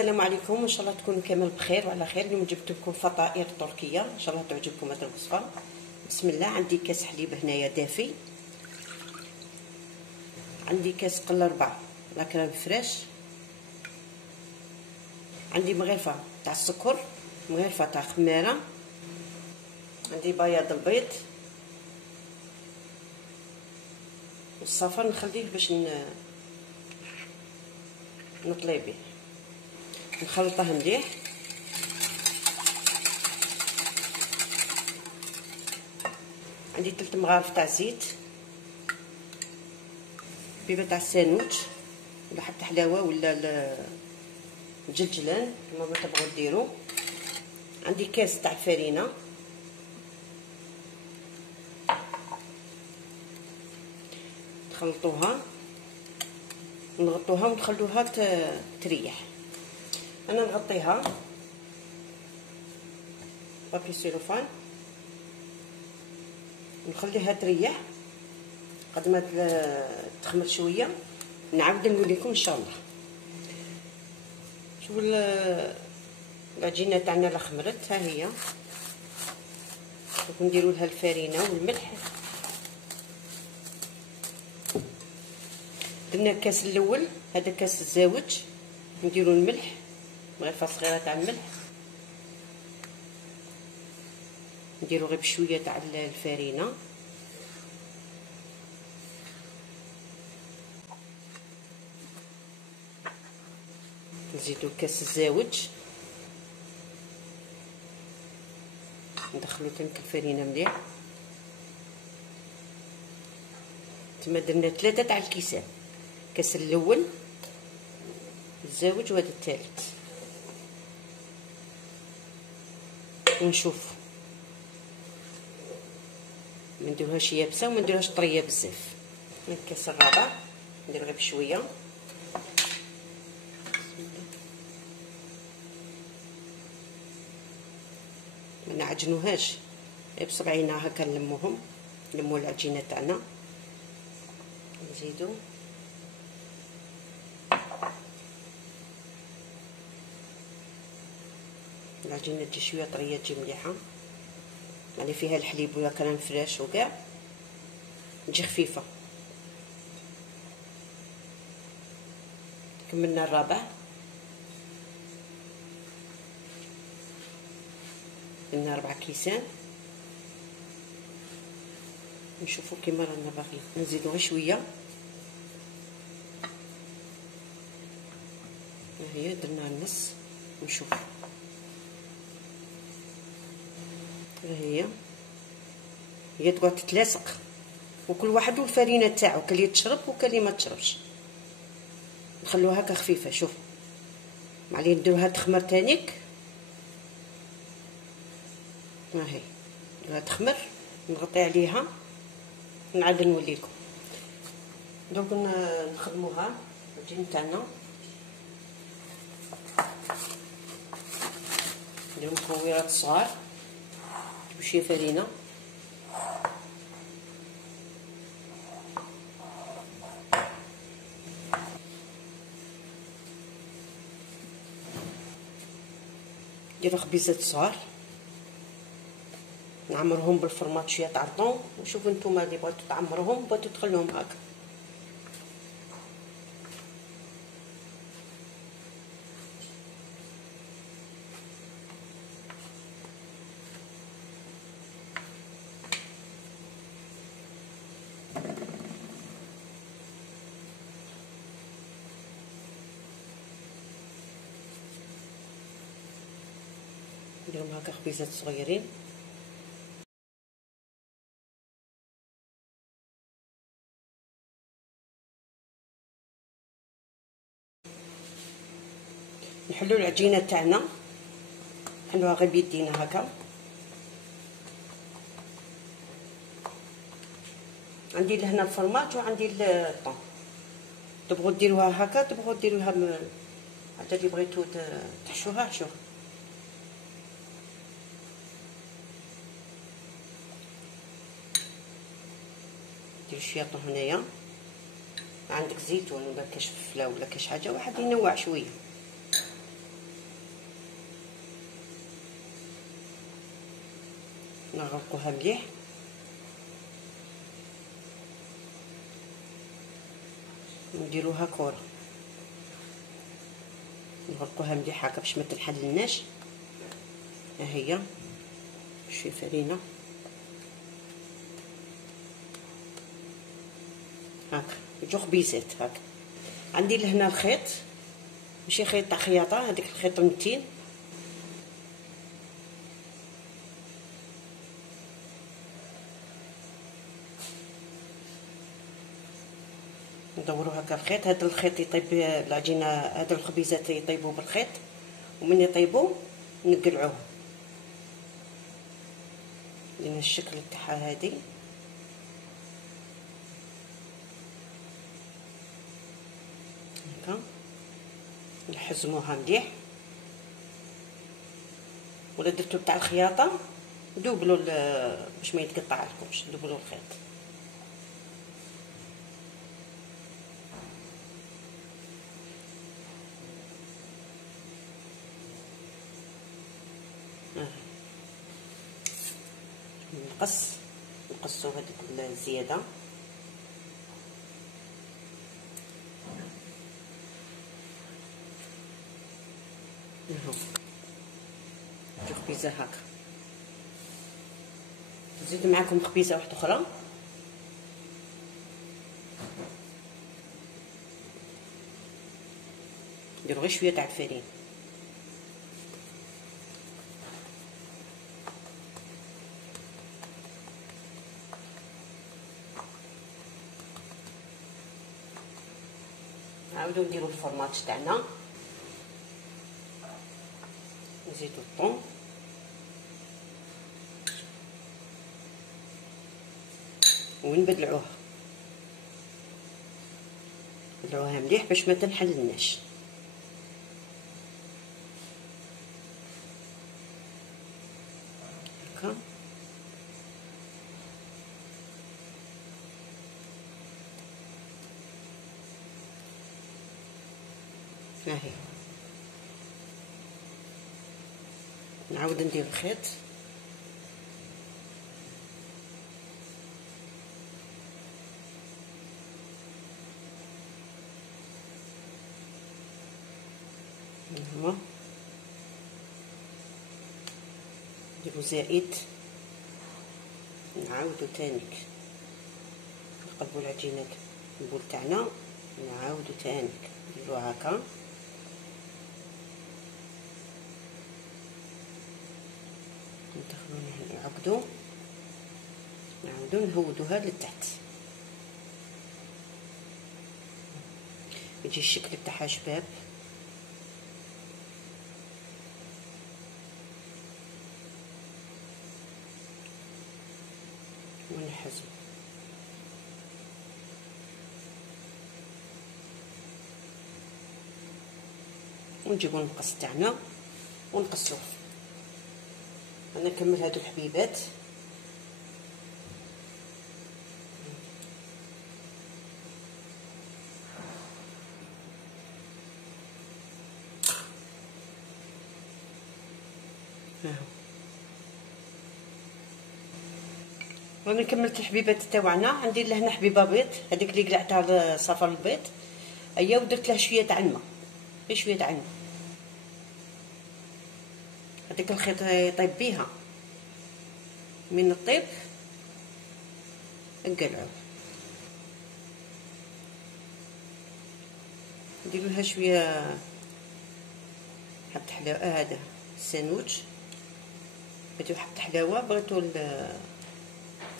السلام عليكم، ان شاء الله تكونوا كامل بخير وعلى خير. اليوم جبت لكم فطائر تركيه، ان شاء الله تعجبكم هذه الوصفه. بسم الله. عندي كاس حليب هنايا دافي، عندي كاس قله ربع لا كريم فريش، عندي مغرفه تاع السكر، مغرفه تاع خماره، عندي بياض البيض والصفر نخليه باش نطلي به. نخلطه مليح. عندي 3 مغارف تاع زيت، بيبه تاع الساندويتش ولا حتى حلاوه ولا الجلجلان كما ما تبغوا ديروا. عندي كاس تاع فرينه، نخلطوها ونغطوها ونخلوها تريح. انا نغطيها بابي سيلوفان نخليها تريح قد ما تخمر شويه، نعاود نوريكم ان شاء الله. شوفوا العجينه تاعنا لا خمرت، ها هي. نديروا لها الفرينه والملح. درنا الكاس الاول، هذا كاس الزاوج، نديروا الملح، مغرفه صغيره تاع الملح، نديروا غير بشويه تاع الفرينه، نزيدوا كاس الزاوج، ندخلوا تانك الفرينه مليح. تما درنا 3 تاع الكيسان، الكاس الاول، الزاوج، وهذا الثالث. ونشوف ما نديروهاش يابسه وما نديروهاش طريه بزاف. الكاس الرابع ندير غير بشويه، ما نعجنوهاش غير بصبعينا هكا، نلموا العجينه تاعنا. نزيدو العجينه تجي شويه طريه، تجي مليحه، يعني فيها الحليب ولا كريم فريش وكاع، تجي خفيفه. كملنا الرابع، درنا 4 كيسان. نشوفوا كيما رانا باغيين، نزيدو غير شويه. ها هي درنا النص، ونشوف. ها هي تقعد تتلاصق، وكل واحد والفرينه تاعو، كاين اللي تشرب وكاين اللي ما تشربش. نخلوها هكا خفيفه. شوف معلي نديروها تخمر تانيك. ها هي نديروها تخمر، نغطي عليها، نعاد نوليكم. دونك نخدموها العجين تاعنا، نديرو مكورات صغار، شويه فرينه، نديرو خبيزات صغار، نعمرهم بالفرماط شويه تاع الطون. وشوفوا نتوما اللي بغيتو تعمروهم بغيتو تخلوهم هكا. نديرهم هكا خبيزات صغيرين. نحلو العجينه تاعنا، نحلوها غير بيدينا هكا. عندي لهنا الفرماج وعندي الطون، تبغوا ديروها هكا تبغوا ديروها حتى اللي بغيتو تحشوها حشوها. دير شويه طون هنايا، عندك زيتون ولا كاش فلفله ولا كاش حاجه، واحد ينوع شويه. نغرقوها مليح. ونديروها كره، نغرقوها مليح هكا باش ما تنحللناش. ها هي شويه فرينه هاكا، يجو خبيزات هاكا. عندي لهنا الخيط، ماشي خيط تاع خياطه، هذيك الخيط المتين. ندورو هكا الخيط. هذا الخيط يطيب العجينه، هذا الخبيزات يطيبوا بالخيط، ومن يطيبوا نقلعوه. لان الشكل تاعها هذه هكا، نحزموها مليح. ولا درتو تاع الخياطه دوبلو باش ما يتقطع لكمش، دوبلو الخيط. نقصو هذيك الزياده. اهو جو خبيزه هكا. نزيد معاكم خبيزه واحده اخرى. نديرو غير شويه تاع الفرين. نعاودو نديرو الفرماج تاعنا، نزيدو الطون، ونبدلعوها مليح باش ما تنحللناش. هكا هاهي. نعاود ندير الخيط. هو نديرو زائد، نعاودو تانيك نقلبو العجينه البول تاعنا، نعاودو تانيك نديرو هكا. ندخلو نعقدو، نعاودو نهودوها للتحت، يجي الشكل تاعها شباب. ونحزم ونجيبو المقص تاعنا ونقصوه. انا نكمل هادو الحبيبات. وانا كملت الحبيبات تاوعنا. عندي لهنا حبيبه بيض، هذيك اللي قلعتها صفر البيض هي، ودرت لها شويه تاع الماء، غير شويه تاع الماء. هذيك الخيط يطيب بيها، من الطيب نقلعوه. ندير لها شويه حبه حلاوه. هذا الساندويتش بغيتو حبه حلاوه، بغيتو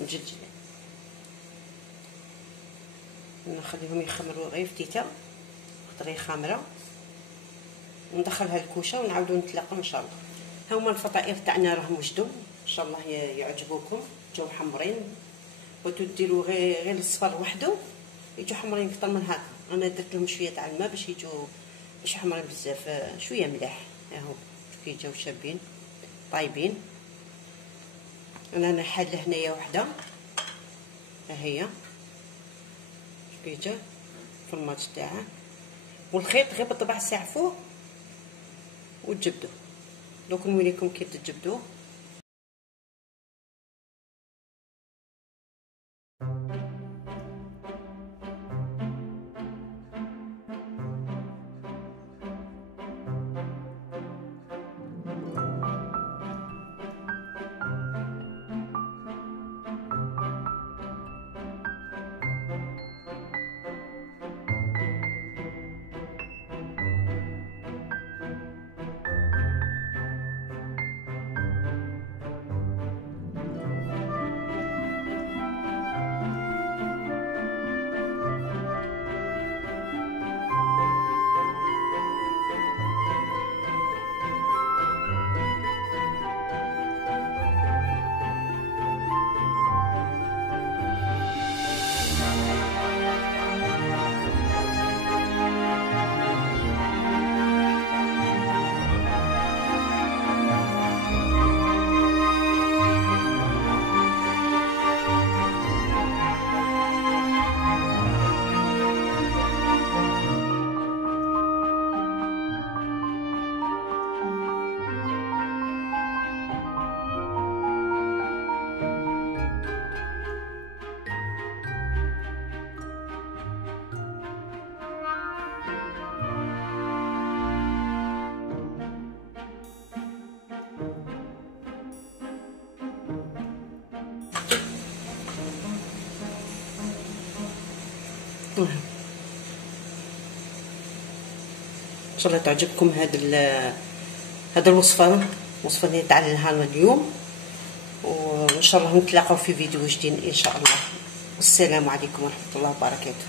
نجلجل، نخليهم يخمروا غير فتيته خاطر هي خامره، وندخلها الكوشه ونعاودو نتلاقاو ان شاء الله. ها هما الفطائر تاعنا راهم وجدوا، ان شاء الله يعجبوكم. جاو حمرين، بغيتو ديروا غير الصفر وحده يجوا حمرين اكثر من هكا. انا درت لهم شويه تاع الماء باش يجوا ماشي حمرين بزاف، شويه ملح. اهو كي جاو شابين طايبين. انا حاله هنايا وحده، ها هي كي جا الفرماج تاعها. والخيط غير بالطبع ساعفوه وتجبدوه. دوك نوريكم كيف تجبدوه. ان شاء الله تعجبكم هاد الوصفه اللي تاع النهار اليوم، وان شاء الله نتلاقاو في فيديو جديد ان شاء الله. والسلام عليكم ورحمه الله وبركاته.